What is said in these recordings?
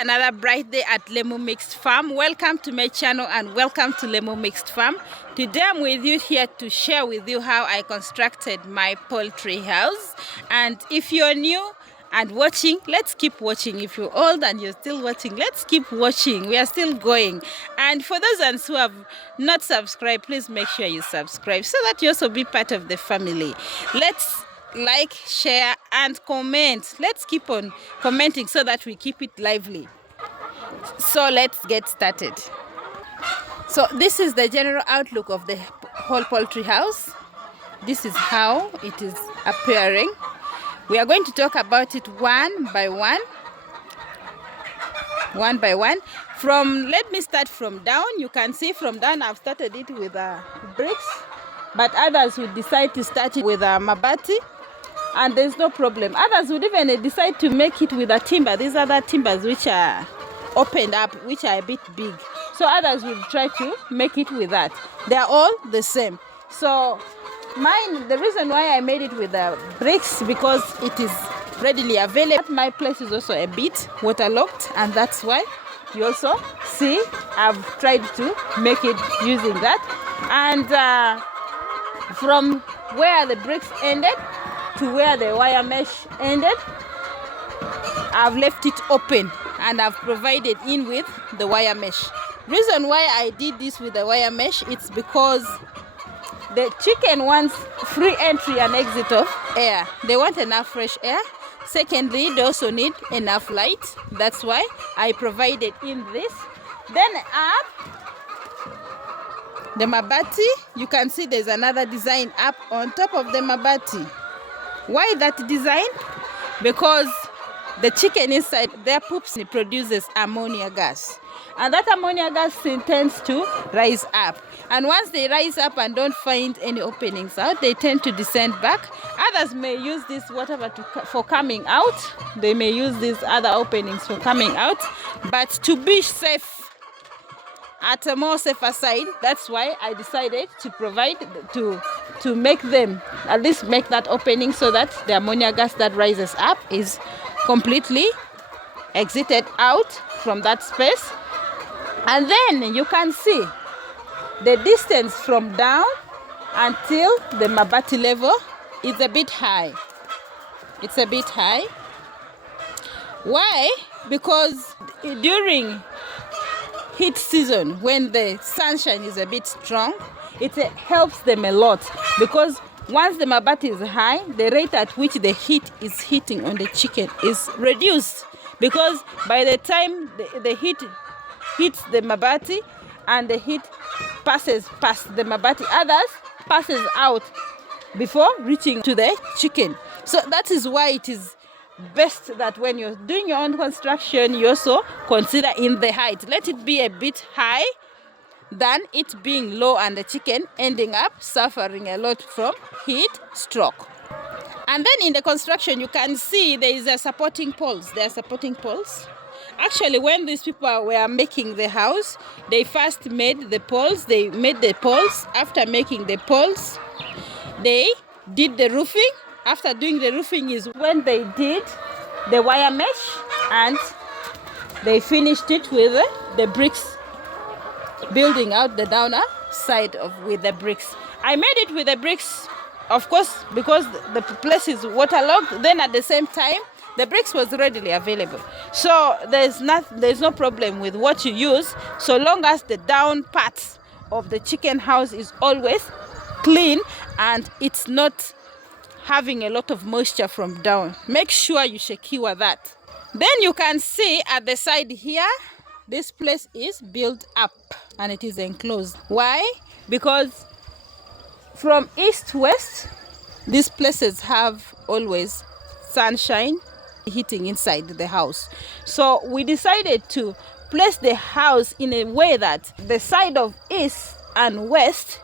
another bright day at Lemon Mixed Farm. Welcome to my channel and welcome to Lemon Mixed Farm. Today I'm with you here to share with you how I constructed my poultry house. And if you're new and watching, let's keep watching. If you're old and you're still watching, let's keep watching. We are still going. And for those ones who have not subscribed, please make sure you subscribe so that you also be part of the family. Let's like, share and comment. Let's keep on commenting so that we keep it lively. So let's get started. So this is the general outlook of the whole poultry house. This is how it is appearing. We are going to talk about it one by one. Let me start from down. You can see from down I've started it with bricks, but others would decide to start it with mabati, and there's no problem. Others would even decide to make it with a timber. These are the timbers which are opened up, which are a bit big. So others will try to make it with that. They are all the same. So mine, the reason why I made it with bricks, because it is readily available. My place is also a bit waterlogged, and that's why you also see I've tried to make it using that. And from where the bricks ended to where the wire mesh ended, I've left it open and I've provided in with the wire mesh. Reason why I did this with the wire mesh, it's because the chicken wants free entry and exit of air. They want enough fresh air. Secondly, they also need enough light. That's why I provided in this. Then up the mabati, you can see there's another design up on top of the mabati. Why that design? Because the chicken inside their poops produces ammonia gas, and that ammonia gas tends to rise up, and once they rise up and don't find any openings out, they tend to descend back. Others may use this for coming out. They may use these other openings for coming out, but to be safe, at a more safer side, that's why I decided to provide to make them at least make that opening so that the ammonia gas that rises up is completely exited out from that space. And then you can see the distance from down until the mabati level is a bit high. It's a bit high. Why? Because during heat season, when the sunshine is a bit strong, it helps them a lot, because once the mabati is high, the rate at which the heat is hitting on the chicken is reduced, because by the time the heat hits the mabati and the heat passes past the mabati, others passes out before reaching to the chicken. So that is why it is best that when you're doing your own construction, you also consider in the height. Let it be a bit high than it being low and the chicken ending up suffering a lot from heat stroke. And then in the construction, you can see there is a supporting poles. There are supporting poles. Actually, when these people were making the house, they first made the poles. They made the poles. After making the poles, they did the roofing. After doing the roofing is when they did the wire mesh, and they finished it with the bricks, building out the downer side with the bricks. I made it with the bricks, of course, because the place is waterlogged. Then at the same time, the bricks was readily available. So there's no problem with what you use, so long as the down part of the chicken house is always clean and it's not having a lot of moisture from down. Make sure you secure that. Then you can see at the side here, this place is built up and it is enclosed. Why? Because from east to west, these places have always sunshine hitting inside the house. So we decided to place the house in a way that the side of east and west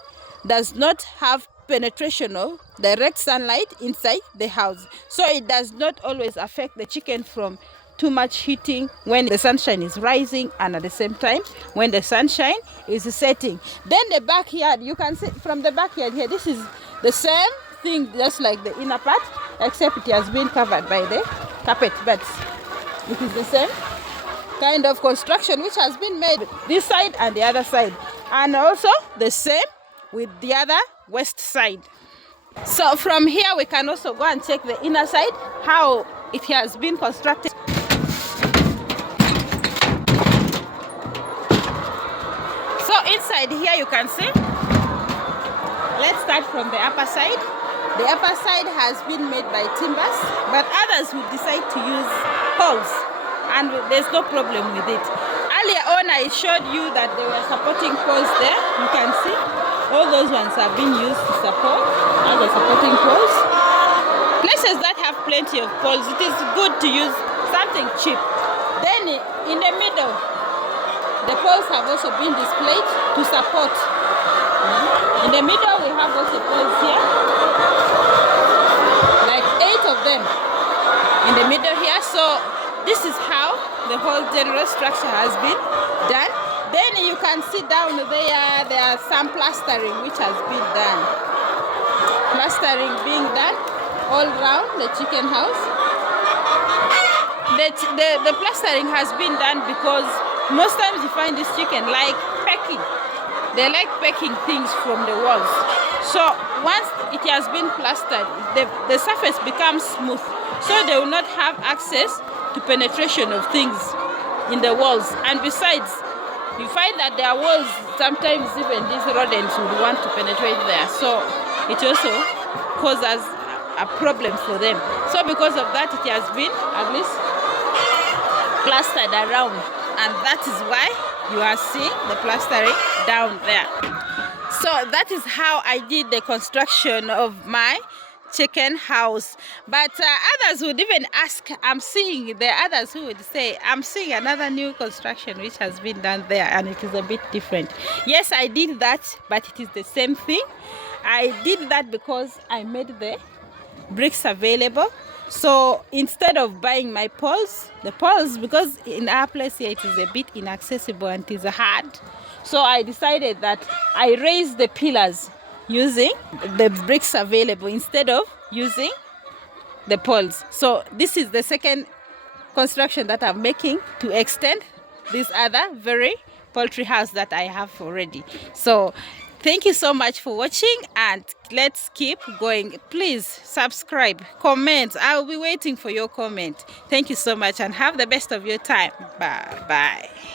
does not have penetration of direct sunlight inside the house, so it does not always affect the chicken from too much heating when the sunshine is rising and at the same time when the sunshine is setting. Then the backyard, you can see from the backyard here, this is the same thing just like the inner part, except it has been covered by the carpet, but it is the same. kind of construction which has been made this side and the other side, and also the same with the other west side. So from here we can also go and check the inner side, how it has been constructed. So inside here you can see, let's start from the upper side. The upper side has been made by timbers, but others will decide to use poles, and there's no problem with it. Earlier on I showed you that they were supporting poles there. You can see all those ones have been used to support other supporting poles. Places that have plenty of poles, it is good to use something cheap. Then in the middle, the poles have also been displayed to support. In the middle we have also poles here, like 8 of them in the middle here. So this is how the whole general structure has been done. Then you can see down there are some plastering which has been done. Plastering being done all around the chicken house. The plastering has been done because most times you find this chicken like pecking. They like pecking things from the walls. So once it has been plastered, the surface becomes smooth. So they will not have access to penetration of things in the walls. And besides, you find that their walls, sometimes even these rodents would want to penetrate there. So it also causes a problem for them. So because of that, it has been at least plastered around. And that is why you are seeing the plastering down there. So that is how I did the construction of my chicken house. But others would even ask, there are others who would say, I'm seeing another new construction which has been done there and it is a bit different. Yes, I did that, but it is the same thing. I did that because I made the bricks available. So instead of buying my poles, because in our place here it is a bit inaccessible and it is hard. So I decided that I raised the pillars using the bricks available instead of using the poles. So this is the second construction that I'm making to extend this other very poultry house that I have already. So thank you so much for watching, and let's keep going. Please subscribe, comment. I'll be waiting for your comment. Thank you so much and have the best of your time. Bye bye.